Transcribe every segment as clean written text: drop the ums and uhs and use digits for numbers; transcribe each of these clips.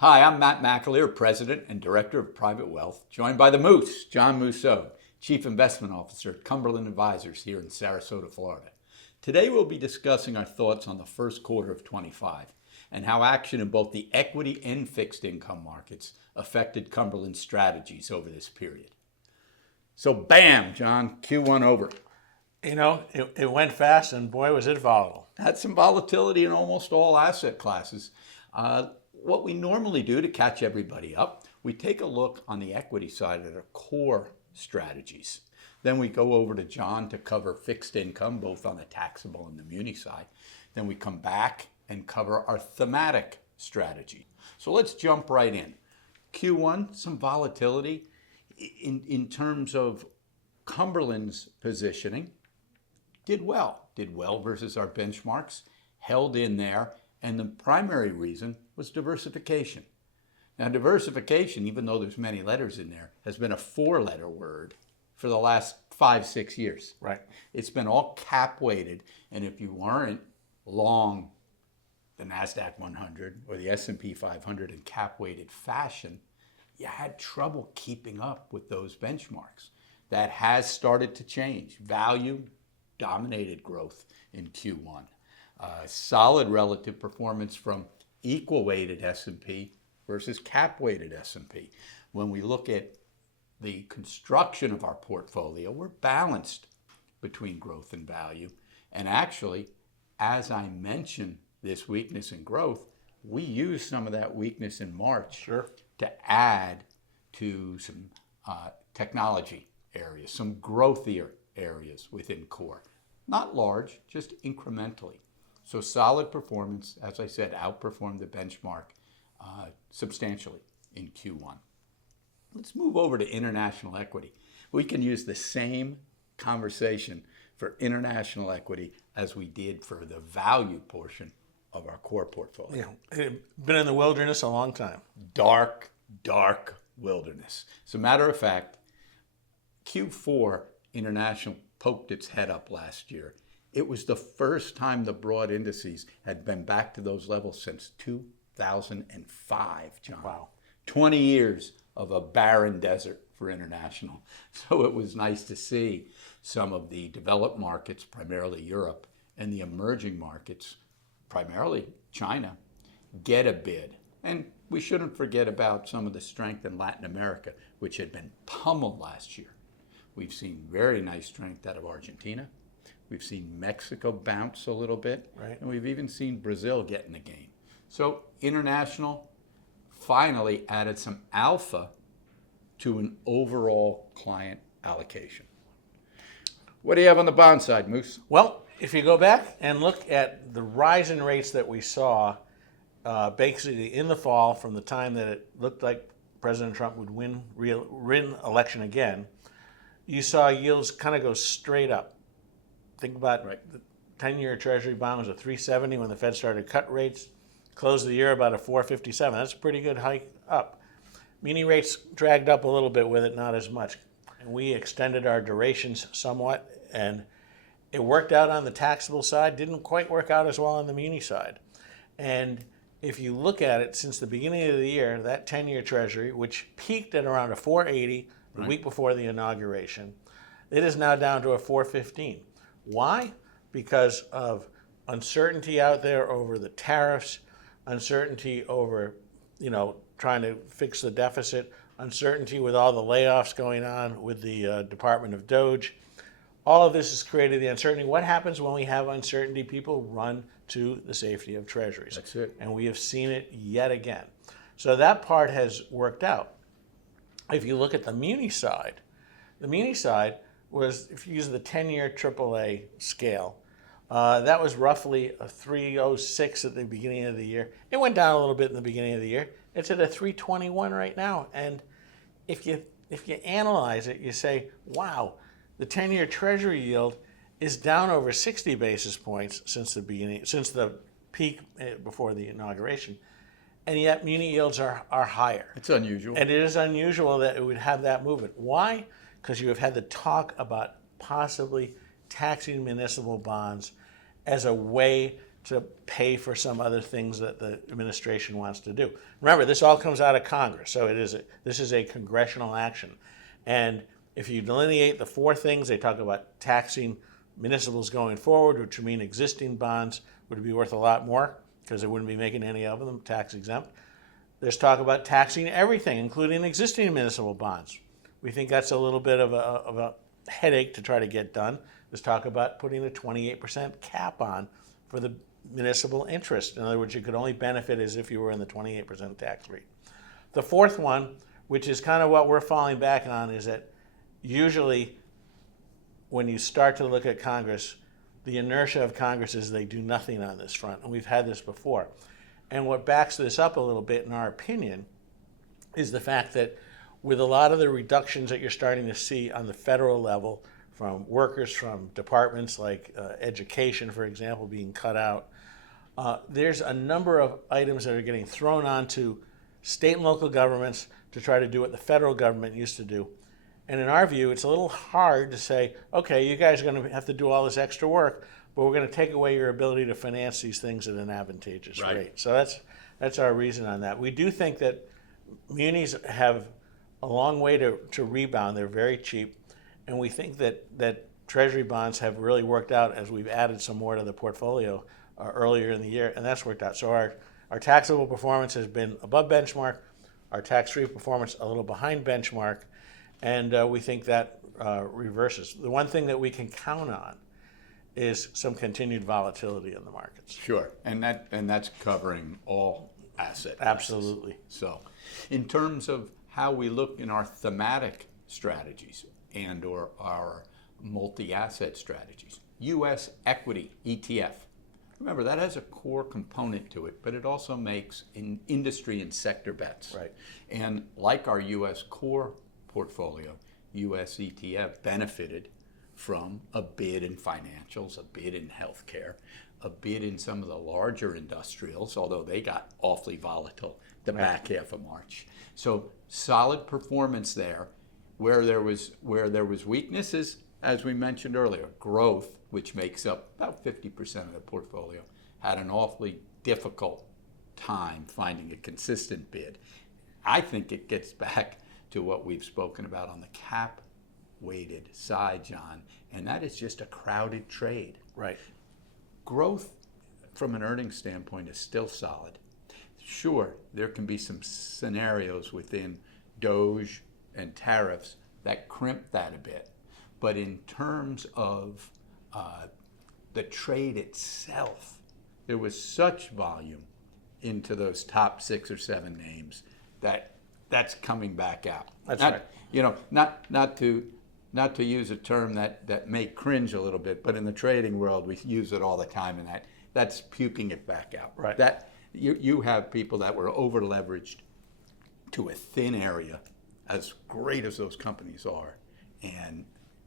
Hi, I'm Matt McAleer, President and Director of Private Wealth, joined by the Moose, John Mousseau, Chief Investment Officer at Cumberland Advisors here in Sarasota, Florida. Today we'll be discussing our thoughts on the first quarter of 25 and how action in both the equity and fixed income markets affected Cumberland's strategies over this period. So bam, John, Q1 over. You know, it went fast, and boy, was it volatile. Had some volatility in almost all asset classes. What we normally do to catch everybody up, we take a look on the equity side at our core strategies. Then we go over to John to cover fixed income, both on the taxable and the muni side. Then we come back and cover our thematic strategy. So let's jump right in. Q1, some volatility in terms of Cumberland's positioning. Did well versus our benchmarks, held in there, and the primary reason was diversification. Now, diversification, even though there's many letters in there, has been a 4-letter word for the last 5-6 years. Right. It's been all cap-weighted, and if you weren't long the NASDAQ 100 or the S&P 500 in cap-weighted fashion, you had trouble keeping up with those benchmarks. That has started to change. Value dominated growth in Q1. Solid relative performance from equal-weighted S&P versus cap-weighted S&P. When we look at the construction of our portfolio, we're balanced between growth and value. And actually, as I mentioned this weakness in growth, we used some of that weakness in March to add to some technology areas, some growthier areas within core. Not large, just incrementally. So solid performance, as I said, outperformed the benchmark substantially in Q1. Let's move over to international equity. We can use the same conversation for international equity as we did for the value portion of our core portfolio. Yeah, been in the wilderness a long time. Dark wilderness. As a matter of fact, Q4 international poked its head up last year. It was the first time the broad indices had been back to those levels since 2005, John. Wow. 20 years of a barren desert for international. So it was nice to see some of the developed markets, primarily Europe, and the emerging markets, primarily China, get a bid. And we shouldn't forget about some of the strength in Latin America, which had been pummeled last year. We've seen very nice strength out of Argentina. We've seen Mexico bounce a little bit. Right. And we've even seen Brazil get in the game. So international finally added some alpha to an overall client allocation. What do you have on the bond side, Moose? Well, if you go back and look at the rise in rates that we saw basically in the fall from the time that it looked like President Trump would win election again, you saw yields kind of go straight up. Think about the 10-year Treasury bond was a 370 when the Fed started to cut rates. Closed the year about a 457. That's a pretty good hike up. Muni rates dragged up a little bit with it, not as much. And we extended our durations somewhat, and it worked out on the taxable side. Didn't quite work out as well on the muni side. And if you look at it, since the beginning of the year, that 10-year Treasury, which peaked at around a 480 the week before the inauguration, it is now down to a 415. Why? Because of uncertainty out there over the tariffs, uncertainty over, trying to fix the deficit, uncertainty with all the layoffs going on with the Department of Doge. All of this has created the uncertainty. What happens when we have uncertainty? People run to the safety of treasuries. That's it. And we have seen it yet again. So that part has worked out. If you look at the muni side was, if you use the 10-year AAA scale, that was roughly a 306 at the beginning of the year. It went down a little bit in the beginning of the year. It's at a 321 right now. And if you analyze it, you say, wow, the 10-year Treasury yield is down over 60 basis points since the peak before the inauguration. And yet muni yields are higher. It's unusual. And it is unusual that it would have that movement. Why? Because you have had the talk about possibly taxing municipal bonds as a way to pay for some other things that the administration wants to do. Remember, this all comes out of Congress, so this is a congressional action. And if you delineate the four things, they talk about taxing municipals going forward, which would mean existing bonds would be worth a lot more because they wouldn't be making any of them tax exempt. There's talk about taxing everything, including existing municipal bonds. We think that's a little bit of a headache to try to get done. There's talk about putting a 28% cap on for the municipal interest. In other words, you could only benefit as if you were in the 28% tax rate. The fourth one, which is kind of what we're falling back on, is that usually when you start to look at Congress, the inertia of Congress is they do nothing on this front, and we've had this before. And what backs this up a little bit, in our opinion, is the fact that with a lot of the reductions that you're starting to see on the federal level from workers, from departments like education, for example, being cut out, there's a number of items that are getting thrown onto state and local governments to try to do what the federal government used to do. And in our view, it's a little hard to say, okay, you guys are going to have to do all this extra work, but we're going to take away your ability to finance these things at an advantageous rate. So that's our reason on that. We do think that munis have a long way to rebound. They're very cheap. And we think that Treasury bonds have really worked out as we've added some more to the portfolio earlier in the year, and that's worked out. So our taxable performance has been above benchmark, our tax-free performance a little behind benchmark, and we think that reverses. The one thing that we can count on is some continued volatility in the markets. Sure, and that's covering all asset classes. Absolutely. So, in terms of how we look in our thematic strategies and or our multi-asset strategies, U.S. equity ETF. Remember, that has a core component to it, but it also makes industry and sector bets. Right. And like our U.S. core portfolio, U.S. ETF benefited from a bid in financials, a bid in healthcare, a bid in some of the larger industrials, although they got awfully volatile the back half of March. So solid performance there. Where there was weaknesses, as we mentioned earlier, growth, which makes up about 50% of the portfolio, had an awfully difficult time finding a consistent bid. I think it gets back to what we've spoken about on the cap-weighted side, John, and that is just a crowded trade. Right. Growth from an earnings standpoint is still solid. Sure, there can be some scenarios within Doge and tariffs that crimp that a bit. But in terms of the trade itself, there was such volume into those top 6 or 7 names that's coming back out. That's right. You know, not to use a term that may cringe a little bit, but in the trading world we use it all the time, and that's puking it back out. Right. That you have people that were over leveraged to a thin area, as great as those companies are, and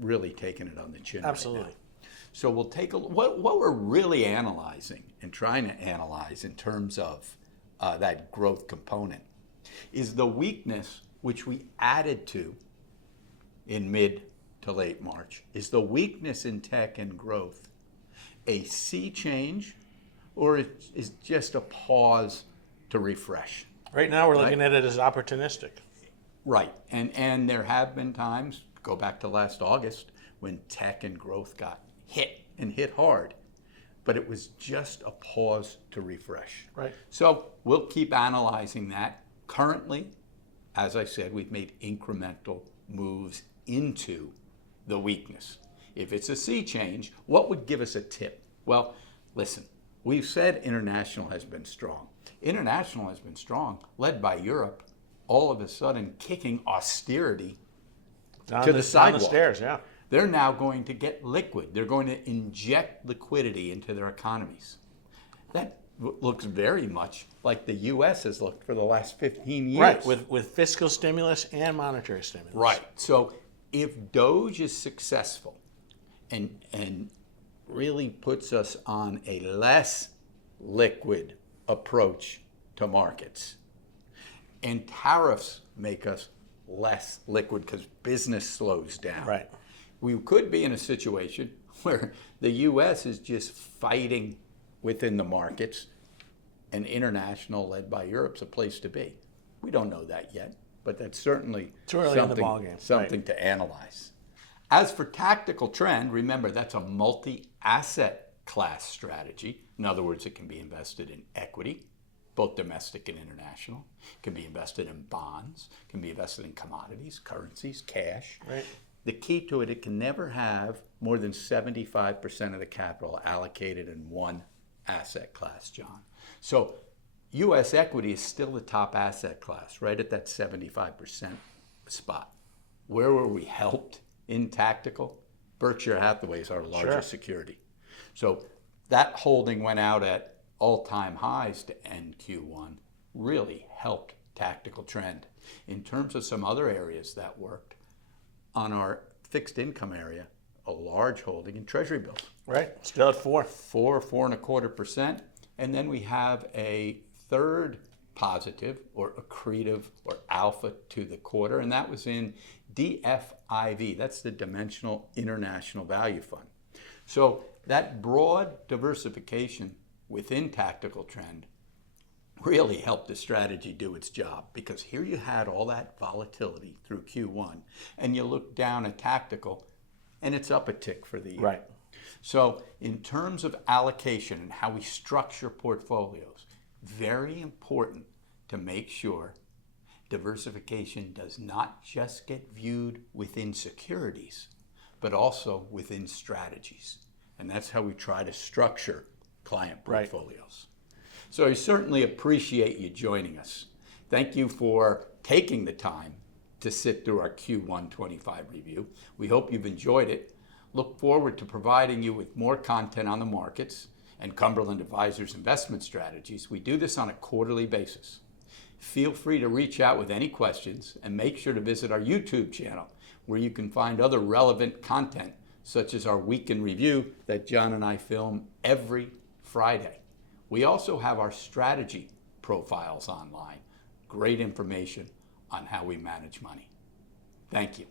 really taking it on the chin. Absolutely. Right now. So we'll take a what we're really analyzing and trying to analyze in terms of that growth component is the weakness which we added to in mid to late March. Is the weakness in tech and growth a sea change, or is just a pause to refresh? Right now we're looking at it as opportunistic. Right, and there have been times, go back to last August, when tech and growth got hit hard, but it was just a pause to refresh. Right. So we'll keep analyzing that. Currently, as I said, we've made incremental moves into the weakness. If it's a sea change, what would give us a tip? Well, listen, we've said international has been strong. International has been strong, led by Europe, all of a sudden kicking austerity to the sidewalk. Down the stairs, yeah. They're now going to get liquid. They're going to inject liquidity into their economies. That looks very much like the U.S. has looked for the last 15 years. Right, with fiscal stimulus and monetary stimulus. Right. So if Doge is successful and really puts us on a less liquid approach to markets, and tariffs make us less liquid because business slows down. Right. We could be in a situation where the U.S. is just fighting within the markets, and international led by Europe's a place to be. We don't know that yet, but that's certainly Too early in the ballgame. something to analyze. As for tactical trend, remember that's a multi-asset class strategy. In other words, it can be invested in equity, both domestic and international. It can be invested in bonds, it can be invested in commodities, currencies, cash. Right. The key to it, it can never have more than 75% of the capital allocated in one asset class, John. So U.S. equity is still the top asset class, right at that 75% spot. Where were we helped in tactical? Berkshire Hathaway is our largest security. So that holding went out at all-time highs to end Q1, really helped tactical trend. In terms of some other areas that worked, on our fixed income area, a large holding in Treasury bills. Right, still at 4. 4.25%. And then we have a third positive or accretive or alpha to the quarter, and that was in DFIV. That's the Dimensional International Value Fund. So that broad diversification within tactical trend really helped the strategy do its job, because here you had all that volatility through Q1, and you look down at tactical, and it's up a tick for the year. Right. So in terms of allocation and how we structure portfolios, very important to make sure diversification does not just get viewed within securities, but also within strategies. And that's how we try to structure client portfolios. So I certainly appreciate you joining us. Thank you for taking the time to sit through our Q1 25 review. We hope you've enjoyed it. Look forward to providing you with more content on the markets and Cumberland Advisors investment strategies. We do this on a quarterly basis. Feel free to reach out with any questions, and make sure to visit our YouTube channel, where you can find other relevant content, such as our Week in Review that John and I film every Friday. We also have our strategy profiles online. Great information on how we manage money. Thank you.